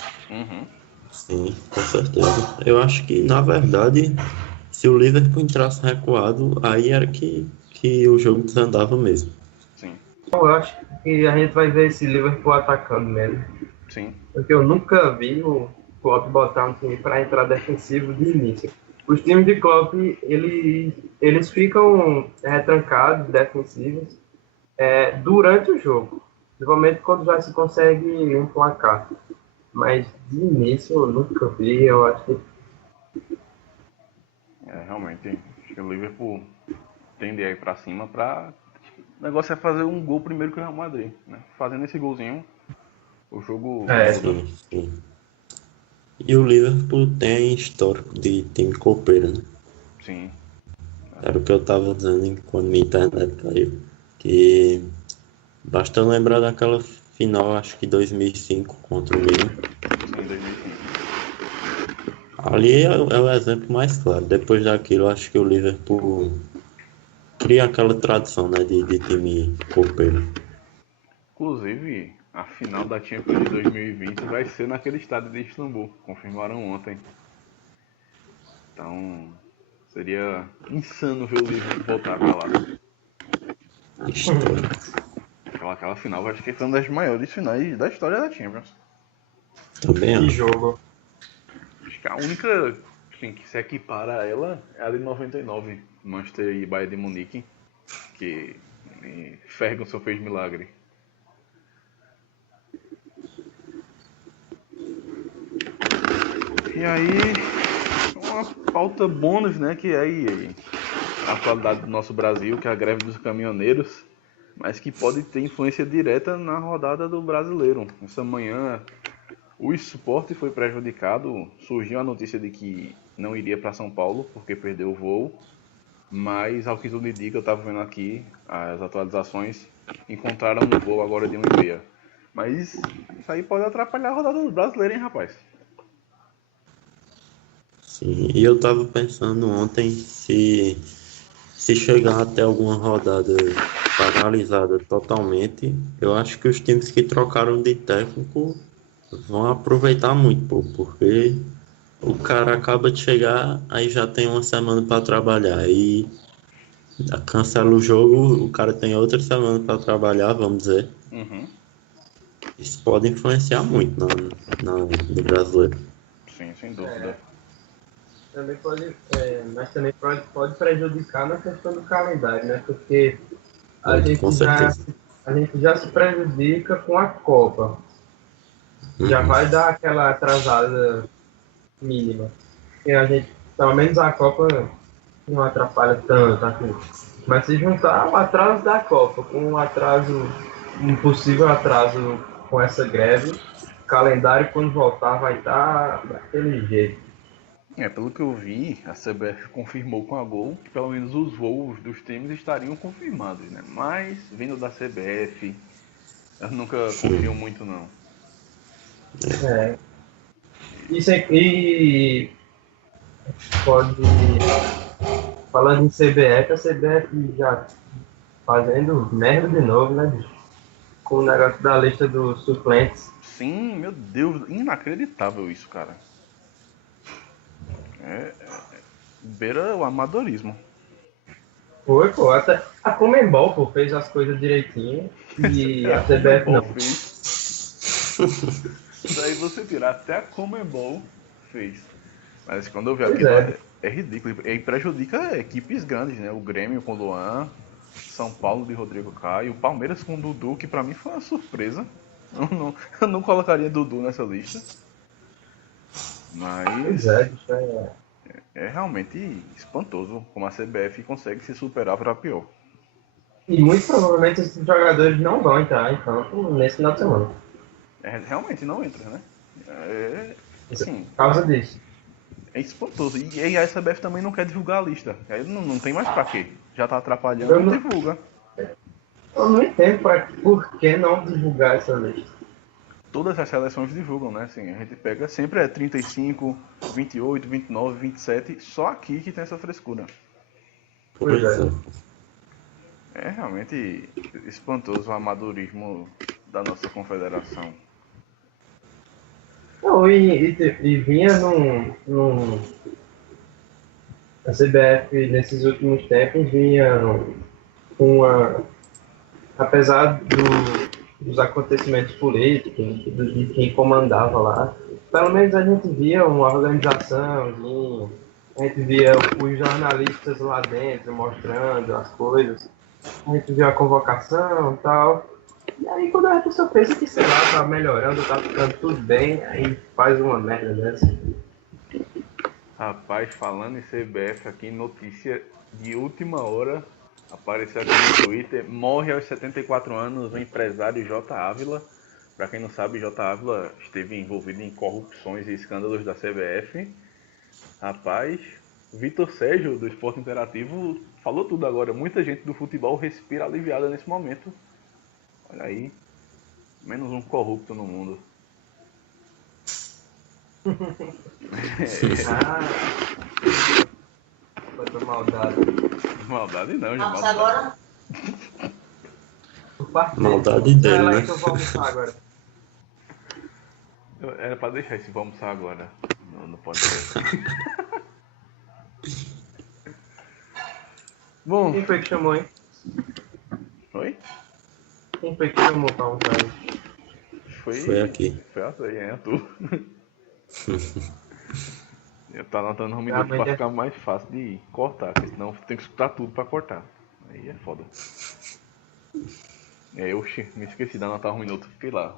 Sim, com certeza. Eu acho que, na verdade, se o Liverpool entrasse recuado, aí era que o jogo desandava mesmo. Sim. Eu acho que a gente vai ver esse Liverpool atacando mesmo. Sim. Porque eu nunca vi o Klopp botar um time para entrar defensivo de início. Os times de Klopp, eles ficam retrancados, defensivos, durante o jogo. Principalmente quando já se consegue um placar. Mas de início eu nunca vi, eu acho que... Realmente, acho que o Liverpool tende a ir pra cima pra... O negócio é fazer um gol primeiro que o Real Madrid, né? Fazendo esse golzinho, o jogo muda. Sim, sim. E o Liverpool tem histórico de time copeiro, né? Sim, Era o que eu tava dizendo quando minha internet caiu. Que basta lembrar daquela final, acho que 2005, contra o Milan. sim, 2005. Ali é o exemplo mais claro. Depois daquilo, acho que o Liverpool cria aquela tradição, né, de time copeiro. Inclusive, a final da Champions de 2020 vai ser naquele estádio de Istambul, confirmaram ontem. Então, seria insano ver o Liverpool voltar pra lá. Histórico. Aquela final acho que foi uma das maiores finais da história da Champions. Também Que acho. jogo. Acho que a única assim, que se equipara a ela é a de 99, Manchester e Bayern de Munique, que Ferguson fez milagre. E aí, uma pauta bônus, né, que é aí a atualidade do nosso Brasil, que é a greve dos caminhoneiros, mas que pode ter influência direta na rodada do Brasileiro. Essa manhã o Sport foi prejudicado, surgiu a notícia de que não iria para São Paulo porque perdeu o voo, mas ao que tudo indica, eu estava vendo aqui as atualizações, encontraram um voo agora de 1h30. Mas isso aí pode atrapalhar a rodada do Brasileiro, hein, rapaz? Sim, e eu tava pensando ontem se chegar até alguma rodada paralisada totalmente, eu acho que os times que trocaram de técnico vão aproveitar muito, pô, porque o cara acaba de chegar, aí já tem uma semana para trabalhar, aí cancela o jogo, o cara tem outra semana para trabalhar, vamos dizer. Uhum. Isso pode influenciar muito no brasileiro. Sim, sem dúvida. Também pode, mas também pode prejudicar na questão do calendário, né? Porque a Com gente certeza. a gente já se prejudica com a Copa. Já vai dar aquela atrasada mínima. E a gente, pelo menos a Copa não atrapalha tanto, assim. Mas se juntar o atraso da Copa com um possível atraso com essa greve, o calendário quando voltar vai estar daquele jeito. Pelo que eu vi, a CBF confirmou com a Gol que pelo menos os voos dos times estariam confirmados, né? Mas, vindo da CBF, eu nunca confio muito, não. E pode... Falando em CBF, a CBF já fazendo merda de novo, né, bicho? Com o negócio da lista dos suplentes. Sim, meu Deus, inacreditável isso, cara. Beira o amadorismo. Foi, pô, até a Conmebol, pô, fez as coisas direitinho e a CBF não. Daí você tirar, até a Conmebol fez. Mas quando eu vi Pois aquilo, é. é ridículo. E prejudica equipes grandes, né? O Grêmio com o Luan, São Paulo de Rodrigo Caio, o Palmeiras com o Dudu, que pra mim foi uma surpresa. Eu não colocaria Dudu nessa lista. Mas Pois é, bicho, é realmente espantoso como a CBF consegue se superar para pior. E muito provavelmente esses jogadores não vão entrar em campo nesse final de semana. Realmente não entra, né? Assim, Por causa disso. é espantoso. E a CBF também não quer divulgar a lista. Aí não tem mais pra quê. Já tá atrapalhando, não divulga. Eu não entendo por que não divulgar essa lista. Todas as seleções divulgam, né? Assim, a gente pega sempre 35, 28, 29, 27, só aqui que tem essa frescura. Pois é. É realmente espantoso o amadorismo da nossa confederação. Não, e vinha a CBF nesses últimos tempos vinha com apesar dos acontecimentos políticos, de quem comandava lá. Pelo menos a gente via uma organização, a gente via os jornalistas lá dentro mostrando as coisas, a gente via a convocação e tal. E aí quando a pessoa pensa que, sei lá, tá melhorando, tá ficando tudo bem, aí faz uma merda dessa. Rapaz, falando em CBF aqui, notícia de última hora, apareceu aqui no Twitter, morre aos 74 anos o empresário J. Ávila. Para quem não sabe, J. Ávila esteve envolvido em corrupções e escândalos da CBF. Rapaz, Vitor Sérgio, do Esporte Interativo, falou tudo agora. Muita gente do futebol respira aliviada nesse momento. Olha aí, menos um corrupto no mundo. Ah, foi maldade. Maldade não, já Vamos maldade. agora? Por parte Maldade dele, Vai lá, né? então vou almoçar agora. Era pra deixar esse vamos almoçar agora. Não pode ser. Bom, Quem foi que chamou, hein? oi? Quem foi que chamou pra almoçar? Foi aqui. Foi a tua, é tu. Eu tô anotando um Ah, minuto mas pra é- ficar mais fácil de cortar, porque senão tem que escutar tudo pra cortar. Aí é foda. É, oxi, me esqueci de anotar um minuto, fiquei lá.